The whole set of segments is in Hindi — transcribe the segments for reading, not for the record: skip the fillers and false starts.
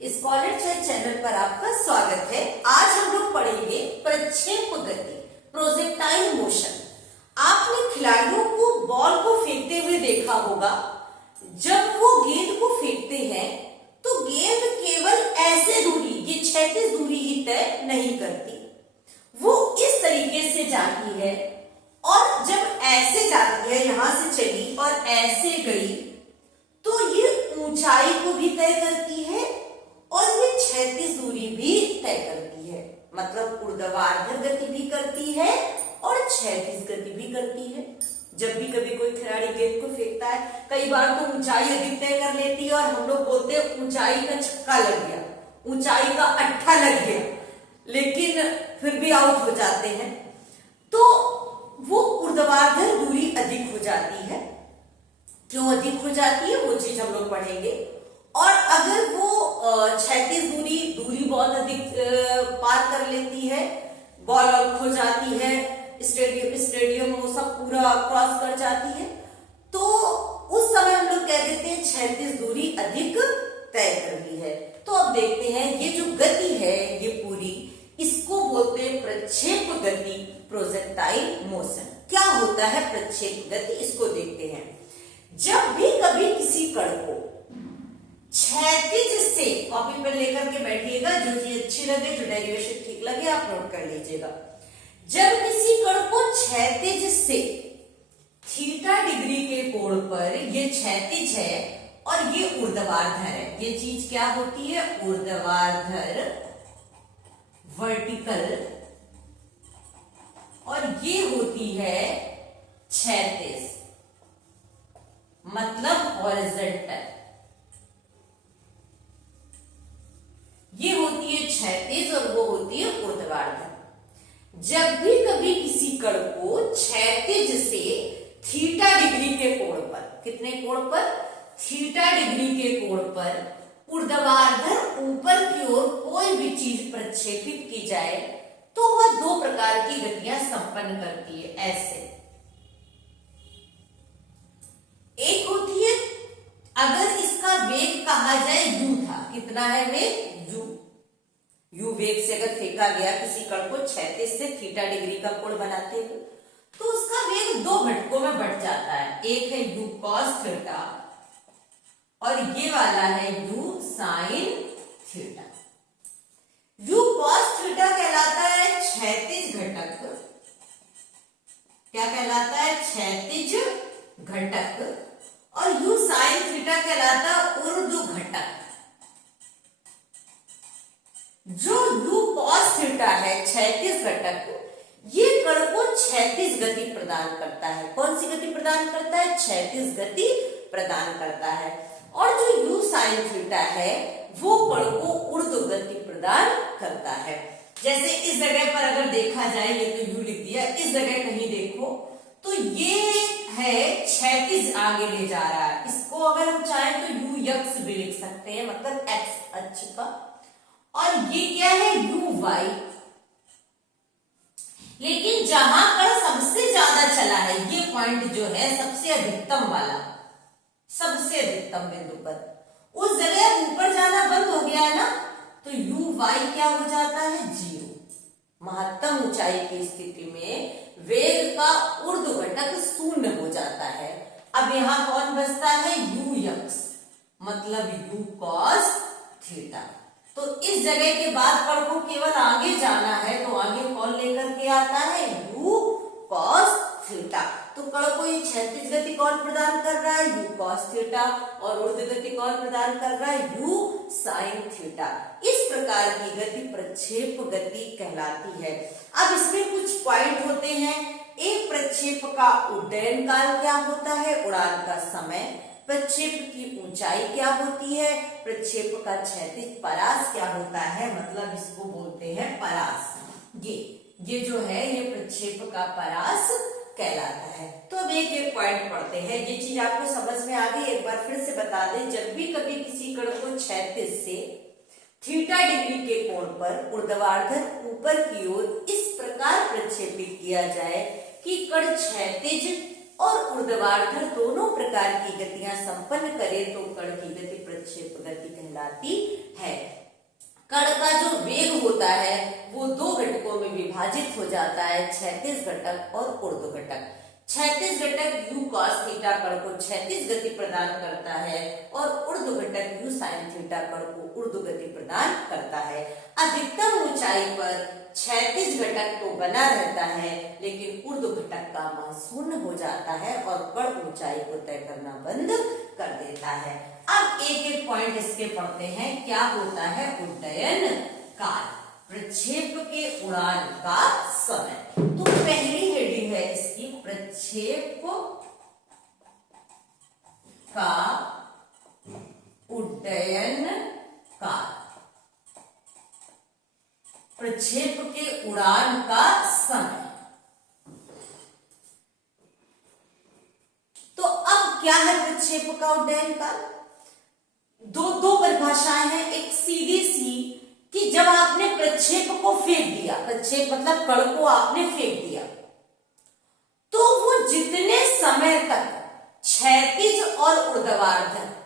स्कॉलर चैट चैनल पर आपका स्वागत है। आज हम लोग पढ़ेंगे प्रक्षेप गति, प्रोजेक्टाइल मोशन। आपने खिलाड़ियों को बॉल को फेंकते हुए देखा होगा। जब वो गेंद को फेंकते हैं तो गेंद केवल ऐसे दूरी, ये क्षैतिज दूरी ही तय नहीं करती, वो इस तरीके से जाती है और जब ऐसे जाती है, यहां से चली और ऐसे गई, तो ये ऊंचाई को भी तय करती है और ये क्षैतिज दूरी भी तय करती है। मतलब ऊर्ध्वाधर गति भी करती है और क्षैतिज गति भी करती है। जब भी कभी कोई खिलाड़ी गेंद को फेंकता है, कई बार तो ऊंचाई अधिक तय कर लेती है और हम लोग बोलते हैं ऊंचाई का छक्का लग गया, ऊंचाई का अट्ठा लग गया, लेकिन फिर भी आउट हो जाते हैं। तो वो ऊर्ध्वाधर दूरी अधिक हो जाती है। क्यों अधिक हो जाती है वो चीज हम लोग पढ़ेंगे। और अगर वो क्षैतिज दूरी बहुत अधिक पार कर लेती है, बॉल आउट हो जाती है, स्टेडियम वो सब पूरा क्रॉस कर जाती है, तो उस समय हम लोग कह देते हैं क्षैतिज दूरी अधिक तय कर ली है। तो अब देखते हैं ये जो गति है ये पूरी, इसको बोलते हैं प्रक्षेप गति, प्रोजेक्टाइल मोशन। क्या होता है प्रक्षेप गति, इसको देखते हैं। जब भी कभी किसी कण को क्षैतिज से, कॉपी पर लेकर के बैठिएगा, जो चीज अच्छी लगे, जो डेरिवेशन ठीक लगे आप नोट कर लीजिएगा। जब किसी कण को क्षैतिज से थीटा डिग्री के कोण पर, ये क्षैतिज है और ये ऊर्ध्वाधर है, ये चीज क्या होती है, ऊर्ध्वाधर, वर्टिकल, और ये होती है क्षैतिज, मतलब हॉरिजॉन्टल। ये होती है क्षैतिज और वो होती है ऊर्ध्वाधर। जब भी कभी किसी कण को क्षैतिज से थीटा डिग्री के कोण पर, कितने कोण पर, थीटा डिग्री के कोण पर ऊर्ध्वाधर ऊपर की ओर कोई भी चीज प्रक्षेपित की जाए तो वह दो प्रकार की गतियां संपन्न करती है। ऐसे एक होती है, अगर इसका वेग कहा जाए u था, कितना है वेग, u वेग से अगर फेंका गया किसी कण को क्षैतिज से थीटा डिग्री का कोण बनाते हुए, तो उसका वेग दो घटकों में बढ़ जाता है। एक है u cos थीटा और ये वाला है u sin theta. u cos theta कहलाता है क्षैतिज घटक, क्या कहलाता है, क्षैतिज घटक, और u sin थीटा कहलाता है ऊर्ध्व घटक। जो u cos थीटा है क्षैतिज घटक, ये कण को क्षैतिज गति प्रदान करता है। कौन सी गति प्रदान करता है, क्षैतिज गति प्रदान करता है। और जो u sin थीटा है वो कण को ऊर्ध्व गति प्रदान करता है। जैसे इस जगह पर अगर देखा जाए, ये तो u लिख दिया, इस जगह कहीं देखो तो ये है क्षैतिज आगे ले जा रहा है। इसको अगर हम चाहें तो u यक्ष भी लिख सकते हैं, मतलब x अक्ष का, और ये क्या है u y। लेकिन जहां पर सबसे ज्यादा चला है, ये पॉइंट जो है सबसे अधिकतम वाला, सबसे अधिकतम बिंदु पर, उस जगह ऊपर जाना बंद हो गया है ना, तो u y क्या हो जाता है, 0। महत्तम ऊंचाई की स्थिति में वेग का ऊर्ध्व घटक शून्य हो जाता है। अब यहां कौन बचता है, u यक्ष, मतलब u cos थीटा। तो इस जगह के बाद कण को केवल आगे जाना है, तो आगे कौन लेकर के आता है, u cos थीटा। तो कण को ये क्षैतिज गति कौन प्रदान कर रहा है, u cos थीटा, और ऊर्ध्व गति कौन प्रदान कर रहा है, u sin थीटा। इस प्रकार की गति प्रक्षेप गति कहलाती है। अब इसमें कुछ पॉइंट होते हैं। एक, प्रक्षेप का उड्डयन काल क्या होता है, उड़ान का समय। प्रक्षेप की ऊंचाई क्या होती है, प्रक्षेप का क्षैतिज परास क्या होता है, मतलब इसको बोलते हैं परास। ये जो है ये प्रक्षेप का परास कहलाता है। तो अब एक एक पॉइंट पढ़ते हैं। ये चीज आपको समझ में आ गई, एक बार फिर से बता दें। जब भी कभी किसी कण को क्षैतिज से थीटा डिग्री के कोण पर ऊर्ध्वाधर ऊपर की ओर इस प्रकार प्रक्षेपित किया जाए कि कण क्षैतिज और ऊर्ध्वाधर दोनों प्रकार की गतियां संपन्न करे, तो कण की गति प्रक्षेप गति कहलाती है। कहलाती है। कण का जो वेग होता है वो दो घटकों में विभाजित हो जाता है, क्षैतिज घटक और ऊर्ध्व घटक। क्षैतिज घटक u cos थीटा कण को क्षैतिज गति प्रदान करता है और ऊर्ध्व घटक u sin थीटा कण को ऊर्ध्व गति प्रदान करता है। अधिकतम ऊंचाई पर क्षैतिज घटक तो बना रहता है लेकिन ऊर्ध्व घटक का मान शून्य हो जाता है और कण ऊंचाई को तय करना बंद कर देता है। अब एक एक पॉइंट इसके पढ़ते हैं। क्या होता है उड्डयन काल, प्रक्षेप के उड़ान का समय। तो पहली हेडिंग है इसकी प्रक्षेप का उड्डयन काल, प्रक्षेप के उड़ान का समय। तो अब क्या है प्रक्षेप का उड्डयन काल? दो परिभाषाएं हैं। एक सीधी सी कि जब आपने प्रक्षेप को फेंक दिया, प्रक्षेप मतलब कण को आपने फेंक दिया, तो वो जितने समय तक क्षैतिज और ऊर्ध्वाधर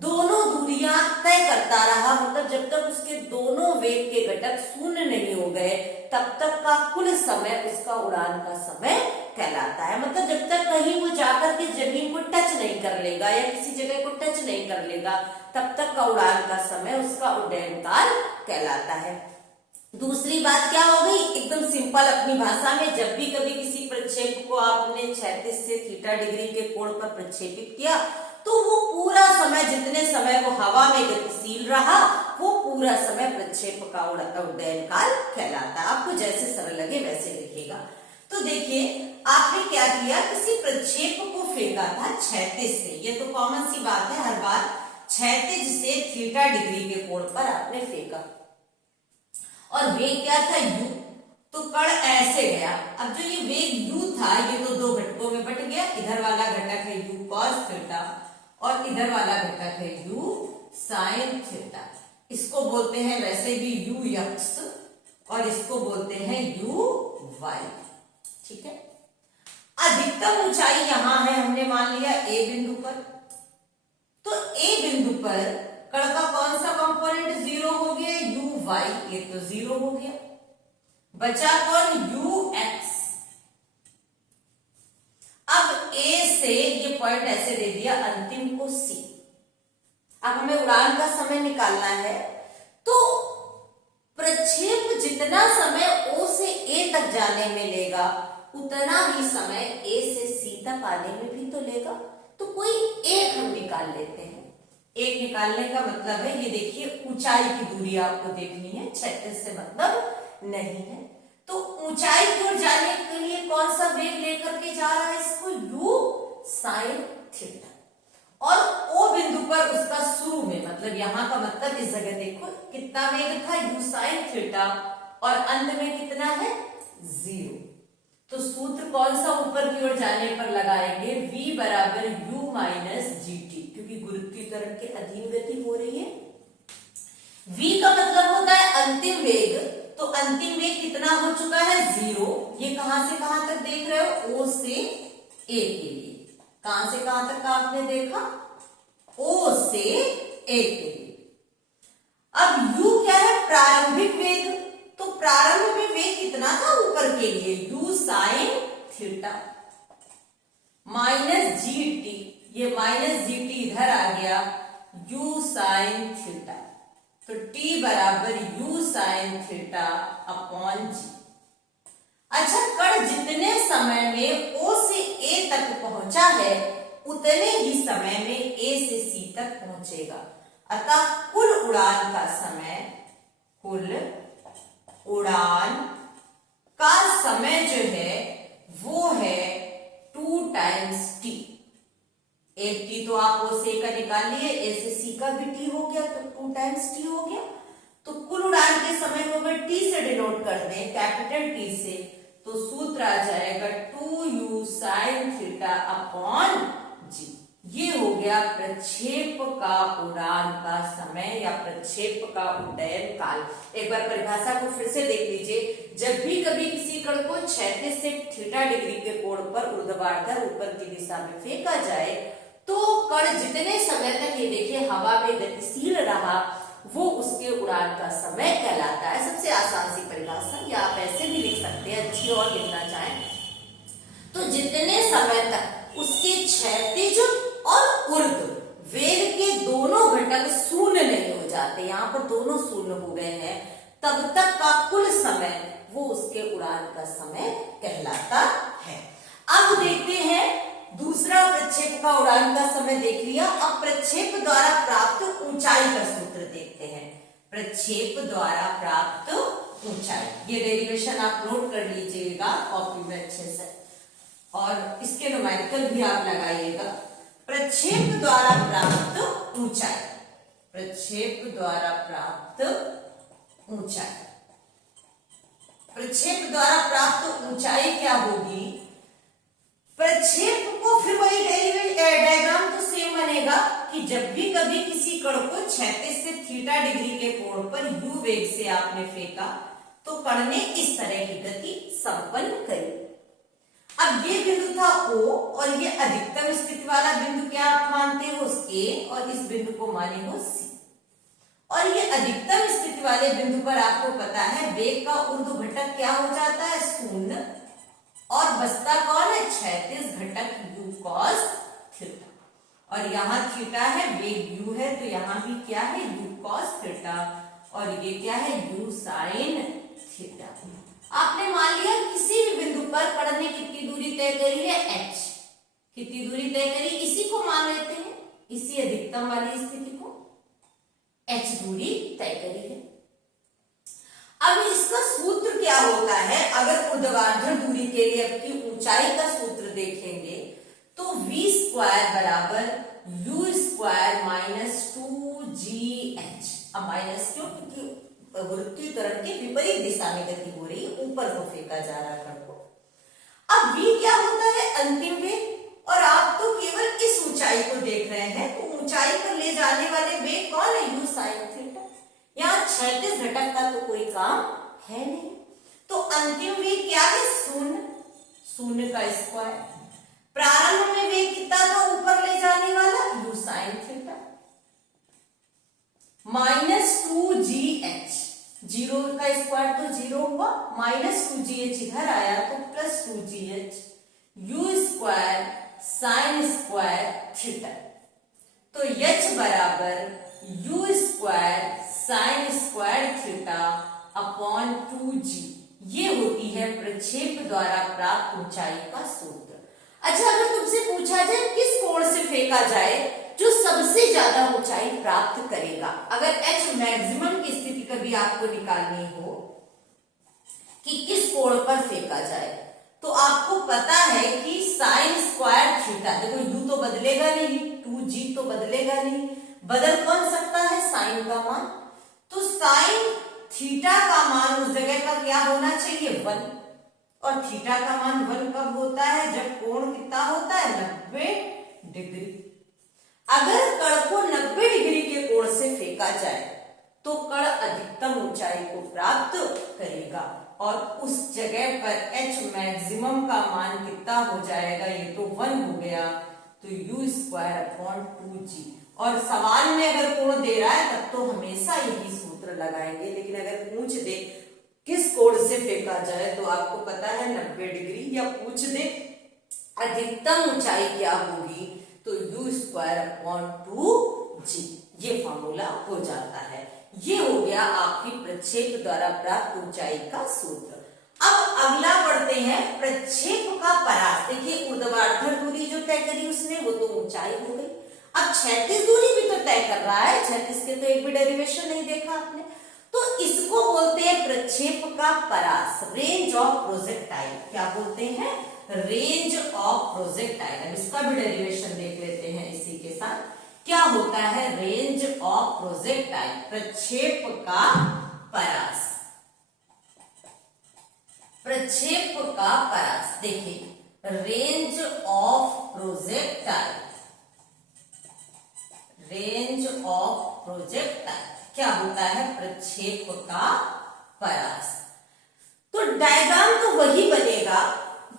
दोनों दूरियां तय करता रहा, मतलब जब तक उसके दोनों वेग के घटक शून्य नहीं हो गए तब तक का कुल समय उसका उड़ान का समय कहलाता है। मतलब जब तक कहीं वो जाकर के जमीन को टच नहीं कर लेगा या किसी जगह को टच नहीं कर लेगा तब तक का उड़ान का समय उसका उड्डयन काल कहलाता है। दूसरी बात क्या हो गई, एकदम सिंपल अपनी भाषा में, जब भी कभी किसी प्रक्षेप को आपने क्षैतिज से थीटा डिग्री के कोण पर प्रक्षेपित किया तो वो पूरा समय, जितने समय वो हवा में गतिशील रहा, वो पूरा समय प्रक्षेप का उड्डयन काल कहलाता है। आपको जैसे सरल लगे वैसे लिखिएगा। तो देखिए आपने क्या किया, किसी प्रक्षेप को फेंका था क्षैतिज से, ये तो कॉमन सी बात है, हर बार क्षैतिज से थीटा डिग्री के कोण पर आपने फेंका और वेग क्या था u, तो कण ऐसे गया। अब जो ये वेग u था ये तो दो घटकों में बट गया, इधर वाला घटक है u cos थीटा और इधर वाला घटक है u sin थीटा। इसको बोलते हैं वैसे भी u x और इसको बोलते हैं u y, ठीक है। अधिकतम ऊंचाई यहां है, हमने मान लिया a बिंदु पर, तो a बिंदु पर कण का कौन सा कंपोनेंट जीरो हो गया, u y, ये तो जीरो हो गया, बचा कौन u x। अब a से ये पॉइंट ऐसे दे दिया अंतिम को c। अब हमें उड़ान का समय निकालना है, तो प्रक्षेप जितना समय o से a तक जाने में लेगा उतना ही समय a से c तक आने में भी तो लेगा। तो कोई एक हम निकाल लेते हैं। एक निकालने का मतलब है, ये देखिए ऊंचाई की दूरी आपको देखनी है, क्षैतिज से मतलब नहीं है। तो ऊंचाई की ओर जाने के लिए कौन सा वेग लेकर के जा रहा है इसको, u sin थीटा। और o बिंदु पर उसका शुरू में, मतलब यहां का मतलब इस जगह देखो कितना वेग था u sin थीटा और अंत में कितना है जीरो। तो सूत्र कौन सा ऊपर की ओर जाने पर लगाएंगे, v बराबर u माइनस gt, क्योंकि गुरुत्वीकरण के अधीन गति हो रही है। v का मतलब होता है अंतिम वेग, तो अंतिम वेग कितना हो चुका है जीरो। ये कहां से कहां तक देख रहे हो, o से a के लिए। कहां से कहां तक का आपने देखा, o से a के लिए। अब u क्या है, प्रारंभिक वेग, तो प्रारंभ में वेग कितना था ऊपर के लिए, u sin theta minus gt, ये माइनस gt इधर आ गया, u sin थीटा। तो t बराबर u sin theta upon g। अच्छा, कण जितने समय में o से a तक पहुंचा है उतने ही समय में a से c तक पहुंचेगा। अतः कुल उड़ान का समय, कुल उड़ान का समय जो है वो है 2 टाइम्स t। एक t तो आप o से का निकाल लिए, a से c का भी t हो गया, तो 2 टाइम्स t हो गया। तो कुल उड़ान के समय को अगर t से डिनोट कर दें, कैपिटल T से, तो सूत्र आ जाएगा 2u sin theta upon g। ये हो गया प्रक्षेप का उड़ान का समय या प्रक्षेप का उड्डयन काल। एक बार परिभाषा को फिर से देख लीजिए। जब भी कभी किसी कण को क्षैतिज से थीटा डिग्री के कोण पर ऊर्ध्वाधर ऊपर की दिशा में फेंका जाए तो कण जितने समय तक, ये देखिए हवा में गतिशील रहा, उड़ान का समय कहलाता है। सबसे आसान सी परिभाषा, या आप ऐसे भी लिख सकते हैं, अच्छी और लिखना चाहें तो जितने समय तक उसके क्षैतिज और ऊर्ध्व वेग के दोनों घटक शून्य नहीं हो जाते, यहाँ पर दोनों शून्य हो गए हैं, तब तक का कुल समय वो उसके उड़ान का समय कहलाता है। अब देखते हैं दूसरा प्रक्षेप का उड़ान का समय देख लिया। अब प्रक्षेप द्वारा प्राप्त ऊंचाई का सूत्र देखते हैं। प्रक्षेप द्वारा प्राप्त ऊंचाई, ये डेरिवेशन आप नोट कर लीजिएगा कॉपी में अच्छे से, और इसके न्यूमेरिकल भी आप लगाइएगा। प्रक्षेप द्वारा प्राप्त ऊंचाई, प्रक्षेप द्वारा प्राप्त ऊंचाई, प्रक्षेप द्वारा प्राप्त ऊंचाई क्या होगी? प्रक्षेप को फिर वही डायग्राम तो सेम बनेगा कि जब भी कभी किसी कण को क्षैतिज से थीटा डिग्री के कोण पर u वेग से आपने फेंका तो कण ने इस तरह की गति संपन्न करी। अब ये बिंदु था O और ये अधिकतम स्थिति वाला बिंदु क्या आप मानते हो A, और इस बिंदु को माने हो C। और ये अधिकतम स्थिति वाले बिंदु पर आपको पता है वेग का ऊर्ध्व घटक क्या हो जाता है? शून्य, और बचता कौन है? क्षैतिज घटक u cos थीटा। और यहाँ थीटा है, वेग u है, तो यहाँ भी क्या है? u cos थीटा, और ये क्या है? u sin theta. आपने मान लिया किसी भी बिंदु पर कण ने कितनी दूरी तय करी है? h। कितनी दूरी तय करी? इसी को मान लेते हैं, इसी अधिकतम वाली स्थिति को h दूरी तय करी है। अब इसका सूत्र क्या होता है? अगर ऊर्ध्वाधर दूरी के लिए आपकी ऊंचाई का सूत्र देखेंगे तो v स्क्वायर बराबर u स्क्वायर माइनस 2gh। अब माइनस क्यों? क्योंकि वृत्तीय त्वरण के विपरीत दिशा में गति हो रही है, ऊपर को फेंका जा रहा है कण को। अब v क्या होता है? अंतिम वेग, और आप तो केवल इस ऊंचाई को देख रहे हैं, तो ऊंचाई पर ले जाने वाले वेग कौन है? u sin theta. यहाँ क्षैतिज घटक का तो कोई काम है नहीं, तो अंतिम वेग क्या है? शून्य, शून्य का स्क्वायर। प्रारंभ में वेग कितना था ऊपर ले जाने वाला? u sin theta minus 2gh, zero का स्क्वायर तो जीरो हुआ, माइनस 2gh इधर आया तो plus 2gh, u square sine square theta. तो h बराबर u square sine square theta upon 2g, ये होती है प्रक्षेप द्वारा प्राप्त ऊंचाई का सूत्र। अच्छा, अगर तुमसे पूछा जाए किस कोण से फेंका जाए जो सबसे ज्यादा ऊंचाई प्राप्त करेगा, अगर h मैक्सिमम की स्थिति कभी आपको निकालनी हो कि किस कोण पर फेंका जाए, तो आपको पता है कि साइन स्क्वायर थीटा, देखो u तो बदलेगा नहीं, 2g तो बदलेगा नहीं, बदल कौन सकता है? साइन का मान। तो साइन थीटा का मान उस जगह का क्या होना चाहिए? 1, और थीटा का मान 1 कब होता है? जब कोण कितना होता है? 90 डिग्री। अगर कण को 90 डिग्री के कोण से फेंका जाए तो कण अधिकतम ऊंचाई को प्राप्त करेगा, और उस जगह पर h मैक्सिमम का मान कितना हो जाएगा? ये तो 1 हो गया, तो u स्क्वायर अपॉन 2g। और सवाल में अगर कोण दे रहा है तब तो हमेशा यही सूत्र लगाएंगे, लेकिन अगर पूछ दे किस कोण से फेंका जाए तो आपको पता है 90 डिग्री, या पूछ दे अधिकतम ऊंचाई क्या होगी तो u स्क्वायर अपॉन 2g, ये फॉर्मूला हो जाता है। ये हो गया आपकी प्रक्षेप द्वारा प्राप्त ऊंचाई का सूत्र। अब अगला पढ़ते हैं प्रक्षेप का परास। देखिए ऊर्ध्वाधर दूरी जो तय करी उसने, वो तो ऊंचाई हो गई। अब क्षैतिज दूरी भी तो तय कर रहा है, क्षैतिज के तो एक भी डेरिवेशन नहीं देखा आपने, तो इसको बोलते हैं प्रक्षेप का परास, रेंज ऑफ प्रोजेक्टाइल। क्या बोलते हैं? Range of projectile. अब इसका भी डेरिवेशन देख लेते हैं इसी के साथ। क्या होता है रेंज ऑफ प्रोजेक्टाइल? प्रक्षेप का परास, प्रक्षेप का परास। देखिए range of projectile, range of projectile क्या होता है? प्रक्षेप का परास। तो डायग्राम तो वही बनेगा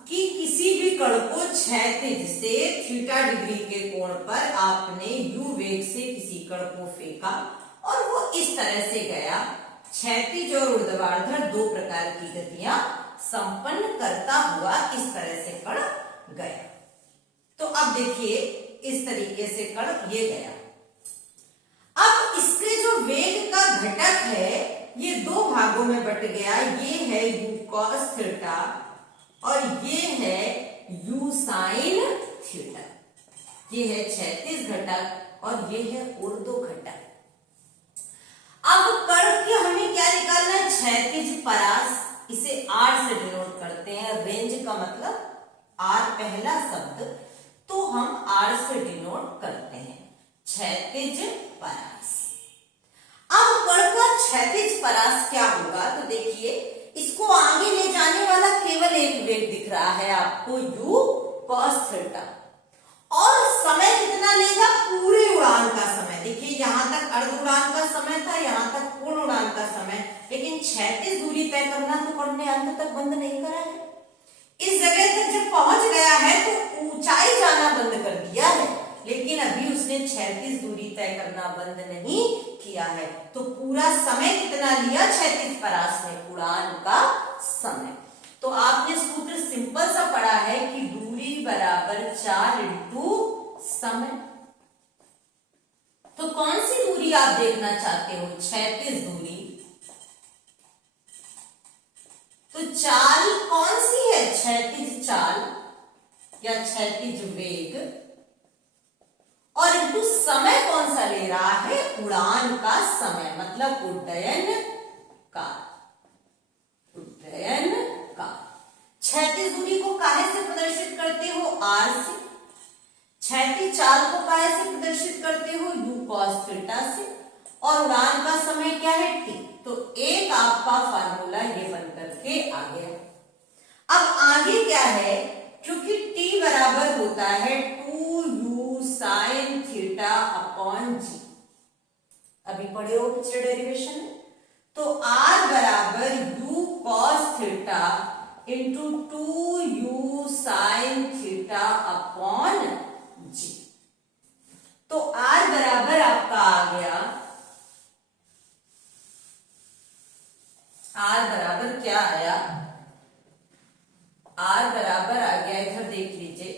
कि किसी भी कण को क्षैतिज से थीटा डिग्री के कोण पर आपने u वेग से किसी कण को फेंका और वो इस तरह से गया। क्षैतिज और ऊर्ध्वाधर दो प्रकार की गतियां संपन्न करता हुआ इस तरह से कण गया। तो अब देखिए इस तरीके से कण ये गया। अब इसके जो वेग का घटक है ये दो भागों में बट गया। ये है u cos थीटा और ये है u sin थीटा। ये है क्षैतिज घटक और ये है ऊर्ध्व घटक। अब कण के हमें क्या निकालना है? क्षैतिज परास, इसे r से डिनोट करते हैं। रेंज का मतलब r पहला शब्द, तो हम r से डिनोट करते हैं क्षैतिज परास। अब कण का क्षैतिज परास क्या होगा? तो देखिए इसको आगे ले जाने वाला केवल एक वेग दिख रहा है आपको, u cos थीटा, और समय कितना लेगा? पूरे उड़ान का समय। देखिए यहां तक अर्ध उड़ान का समय था, यहां तक पूर्ण उड़ान का समय, लेकिन क्षैतिज दूरी तय करना तो कण ने अंत तक बंद नहीं करा है। इस जगह तक जब पहुंच गया है तो ऊंचाई जाना बंद कर दिया है, लेकिन अभी उसने क्षैतिज दूरी तय करना बंद नहीं किया है। तो पूरा समय कितना लिया क्षैतिज परास ने? उड़ान का समय। तो आपने सूत्र सिंपल सा पढ़ा है कि दूरी बराबर 4 इंटू समय। तो कौन सी दूरी आप देखना चाहते हो? क्षैतिज दूरी। तो चाल कौन सी है? क्षैतिज चाल या क्षैतिज वेग, और इंटू समय कौन सा ले रहा है? उड़ान का समय, मतलब उड्डयन काल। उड्डयन काल। क्षैतिज दूरी को काहे से प्रदर्शित करते हो? r से। क्षैतिज चाल को काहे से प्रदर्शित करते हो? u cos थीटा से। और उड़ान का समय क्या है? t। तो एक आपका फार्मूला ये बन करके आ गया। अब आगे क्या है? क्योंकि t बराबर होता है 2u sin theta upon g, अभी पढ़े हो पिछले डेरिवेशन में। तो r बराबर u cos theta into 2u sin theta upon g। तो r बराबर आपका आ गया, r बराबर क्या आया? r बराबर आ गया, इधर देख लीजिए,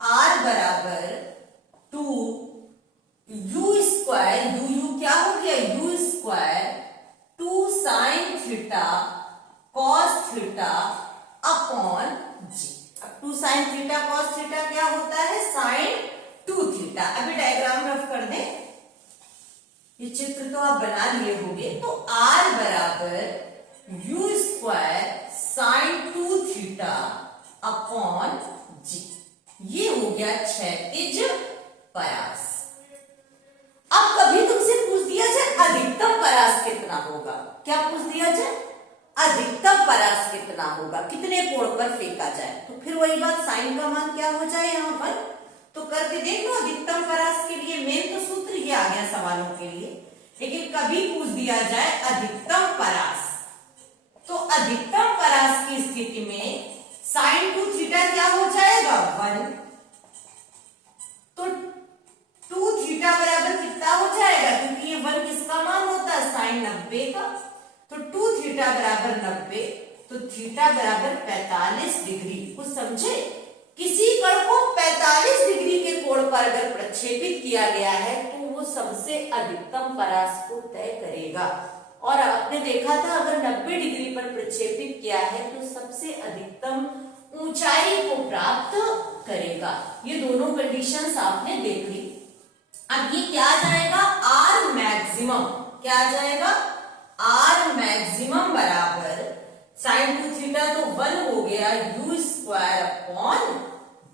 r बराबर 2 u स्क्वायर, u क्या हो गया? u square 2 sin theta cos theta upon g। अब 2 sin थीटा cos थीटा क्या होता है? sin 2 theta. अभी डायग्राम रफ कर दें, ये चित्र तो आप बना लिए होंगे। तो r बराबर u square sin 2 theta upon g, ये हो गया क्षैतिज परास। अब कभी तुमसे पूछ दिया जाए अधिकतम परास कितना होगा? क्या पूछ दिया जाए? अधिकतम परास कितना होगा, कितने कोण पर फेंका जाए? तो फिर वही बात, साइन का मान क्या हो जाए यहाँ पर? तो करके देख लो अधिकतम परास के लिए। मेन तो सूत्र ये आ गया सवालों के लिए, लेकिन कभी पूछ दिया जाए अधिकतम परास, तो अधिकतम परास की स्थिति में साइन 2 थीटा क्या हो जाएगा? 1। तो 2 थीटा बराबर कितना हो जाएगा? क्योंकि ये 1 किसका मान होता है? साइन 90 का। तो 2 थीटा बराबर 90, तो थीटा बराबर 45 डिग्री। कुछ समझे? किसी कण को 45 डिग्री के कोण पर अगर प्रक्षेपित किया गया है तो वो सबसे अधिकतम परास को तय करेगा। और आपने देखा था अगर 90 डिग्री पर प्रक्षेपित किया है तो सबसे अधिकतम ऊंचाई को प्राप्त करेगा। ये दोनों कंडीशंस आपने देख ली। अब ये क्या आ जाएगा? R maximum. क्या आ जाएगा? आर मैक्सिमम बराबर साइन 2 थीटा तो 1 हो गया u स्क्वायर अपॉन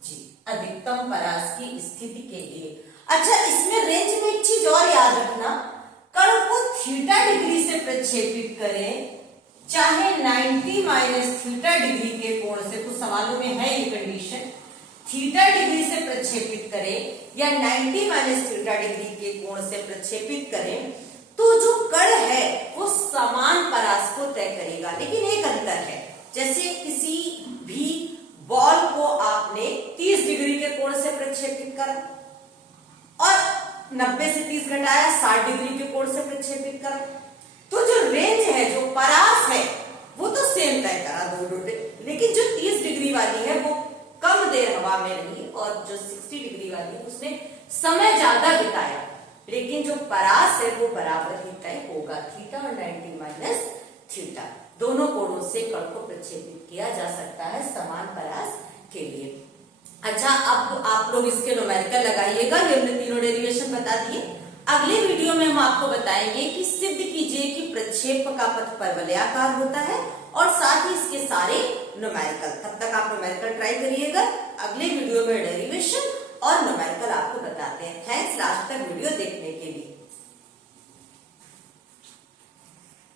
g, अधिकतम परास की स्थिति के लिए। अच्छा, इसमें रेंज में एक चीज और याद रखना, कण को थीटा डिग्री से प्रक्षेपित करें, चाहे 90 माइनस थीटा डिग्री के कोण से, तो सवालों में है ये कंडीशन, थीटा डिग्री से प्रक्षेपित करें या 90 माइनस थीटा डिग्री के कोण से प्रक्षेपित करें, तो जो कण है वो समान परास को तय करेगा। लेकिन एक अंतर है, जैसे किसी भी बॉल को आपने 30 डिग्री के कोण से प्रक्षेपित करा और 90 से 30 घटाया 60 डिग्री के कोण से प्रक्षेपित करा, उसने समय ज्यादा बिताया, लेकिन जो परास है वो बराबर ही तय होगा, थीटा और 90 माइनस थीटा दोनों कोणों से कण को प्रक्षेपित किया जा सकता है समान परास के लिए। अच्छा, अब आप लोग इसके न्यूमेरिकल लगाइएगा, ये हमने तीनों डेरिवेशन बता दिए। अगले वीडियो में हम आपको बताएंगे कि सिद्ध कीजिए कि प्रक्षेप का पथ परवलयाकार होता है और साथ ही इसके सारे न्यूमेरिकल। तब तक आप न्यूमेरिकल ट्राई करिएगा, अगले वीडियो में डेरिवेशन और न्यूमेरिकल आपको बताते हैं। थैंक्स लास्ट तक वीडियो देखने के लिए।